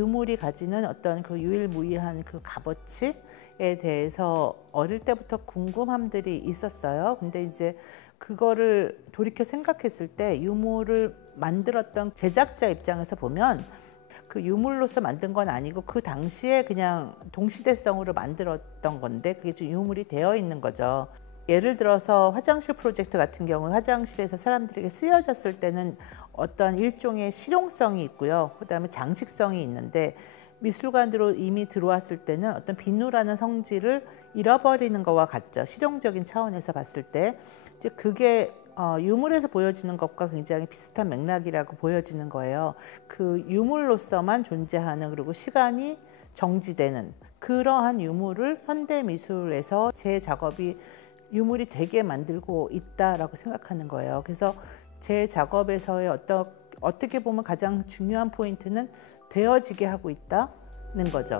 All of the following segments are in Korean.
유물이 가지는 어떤 그 유일무이한 그 값어치에 대해서 어릴 때부터 궁금함들이 있었어요. 근데 이제 그거를 돌이켜 생각했을 때 유물을 만들었던 제작자 입장에서 보면 그 유물로서 만든 건 아니고 그 당시에 그냥 동시대성으로 만들었던 건데 그게 좀 유물이 되어 있는 거죠. 예를 들어서 화장실 프로젝트 같은 경우 화장실에서 사람들에게 쓰여졌을 때는 어떤 일종의 실용성이 있고요. 그다음에 장식성이 있는데 미술관으로 이미 들어왔을 때는 어떤 비누라는 성질을 잃어버리는 것과 같죠. 실용적인 차원에서 봤을 때 이제 그게 유물에서 보여지는 것과 굉장히 비슷한 맥락이라고 보여지는 거예요. 그 유물로서만 존재하는 그리고 시간이 정지되는 그러한 유물을 현대미술에서 제 작업이 유물이 되게 만들고 있다라고 생각하는 거예요. 그래서 제 작업에서의 어떻게 보면 가장 중요한 포인트는 되어지게 하고 있다는 거죠.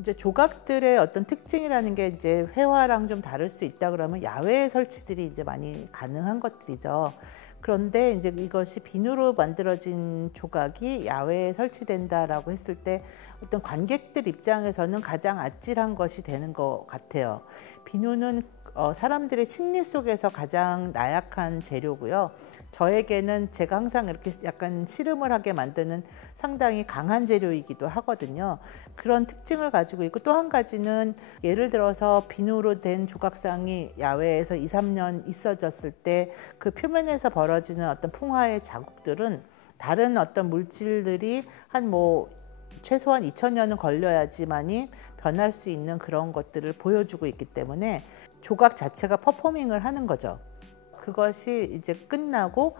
이제 조각들의 어떤 특징이라는 게 이제 회화랑 좀 다를 수 있다 그러면 야외 설치들이 이제 많이 가능한 것들이죠. 그런데 이제 이것이 비누로 만들어진 조각이 야외에 설치된다라고 했을 때 어떤 관객들 입장에서는 가장 아찔한 것이 되는 것 같아요. 비누는 사람들의 심리 속에서 가장 나약한 재료고요. 저에게는 제가 항상 이렇게 약간 씨름을 하게 만드는 상당히 강한 재료이기도 하거든요. 그런 특징을 가지고 있고 또 한 가지는 예를 들어서 비누로 된 조각상이 야외에서 2, 3년 있어졌을 때 그 표면에서 벌어지는 어떤 풍화의 자국들은 다른 어떤 물질들이 최소한 2000년은 걸려야지만이 변할 수 있는 그런 것들을 보여주고 있기 때문에 조각 자체가 퍼포밍을 하는 거죠. 그것이 이제 끝나고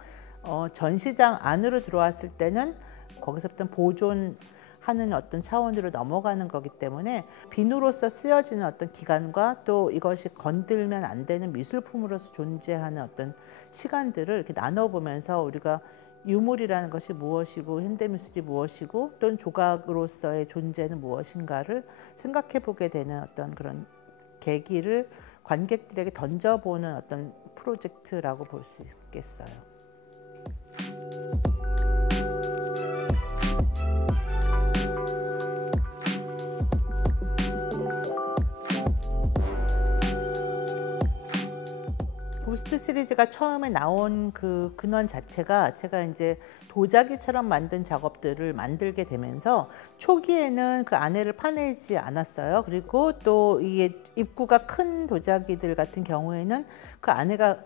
전시장 안으로 들어왔을 때는 거기서부터 보존하는 어떤 차원으로 넘어가는 거기 때문에 비누로서 쓰여지는 어떤 기간과 또 이것이 건들면 안 되는 미술품으로서 존재하는 어떤 시간들을 이렇게 나눠보면서 우리가 유물이라는 것이 무엇이고 현대미술이 무엇이고 또는 조각으로서의 존재는 무엇인가를 생각해 보게 되는 어떤 그런 계기를 관객들에게 던져보는 어떤 프로젝트라고 볼 수 있겠어요. 고스트 시리즈가 처음에 나온 그 근원 자체가 제가 이제 도자기처럼 만든 작업들을 만들게 되면서 초기에는 그 안에를 파내지 않았어요. 그리고 또 이게 입구가 큰 도자기들 같은 경우에는 그 안에가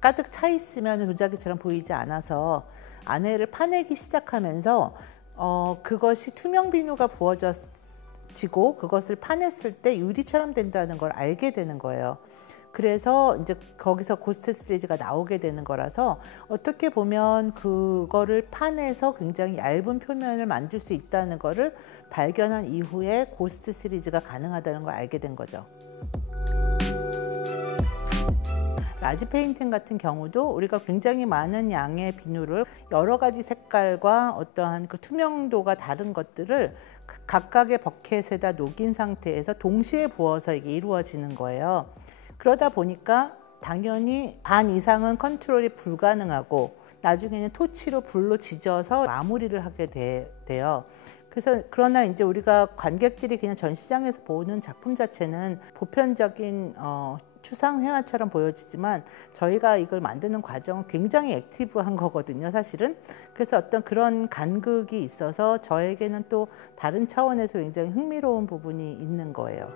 가득 차 있으면 도자기처럼 보이지 않아서 안에를 파내기 시작하면서 그것이 투명 비누가 부어지고 그것을 파냈을 때 유리처럼 된다는 걸 알게 되는 거예요. 그래서 이제 거기서 고스트 시리즈가 나오게 되는 거라서 어떻게 보면 그거를 파내서 굉장히 얇은 표면을 만들 수 있다는 거를 발견한 이후에 고스트 시리즈가 가능하다는 걸 알게 된 거죠. 라지 페인팅 같은 경우도 우리가 굉장히 많은 양의 비누를 여러 가지 색깔과 어떠한 그 투명도가 다른 것들을 각각의 버켓에다 녹인 상태에서 동시에 부어서 이게 이루어지는 거예요. 그러다 보니까 당연히 반 이상은 컨트롤이 불가능하고 나중에는 토치로 불로 지져서 마무리를 하게 돼요. 그러나 이제 우리가 관객들이 그냥 전시장에서 보는 작품 자체는 보편적인 추상 회화처럼 보여지지만 저희가 이걸 만드는 과정은 굉장히 액티브한 거거든요, 사실은. 그래서 어떤 그런 간극이 있어서 저에게는 또 다른 차원에서 굉장히 흥미로운 부분이 있는 거예요.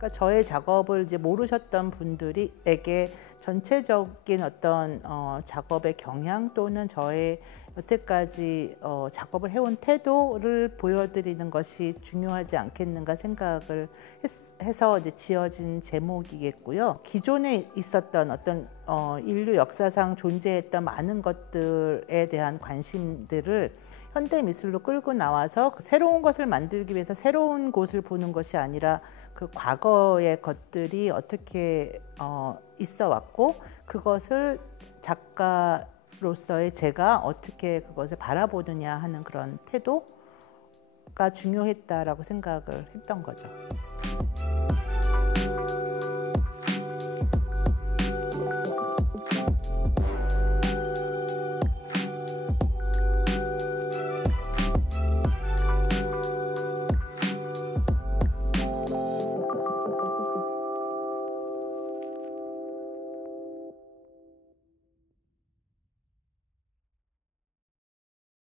그러니까 저의 작업을 이제 모르셨던 분들에게 전체적인 어떤 작업의 경향 또는 저의 여태까지 작업을 해온 태도를 보여드리는 것이 중요하지 않겠는가 생각을 해서 이제 지어진 제목이겠고요. 기존에 있었던 어떤 인류 역사상 존재했던 많은 것들에 대한 관심들을 현대 미술로 끌고 나와서 새로운 것을 만들기 위해서 새로운 곳을 보는 것이 아니라 그 과거의 것들이 어떻게 있어 왔고 그것을 작가로서의 제가 어떻게 그것을 바라보느냐 하는 그런 태도가 중요했다라고 생각을 했던 거죠.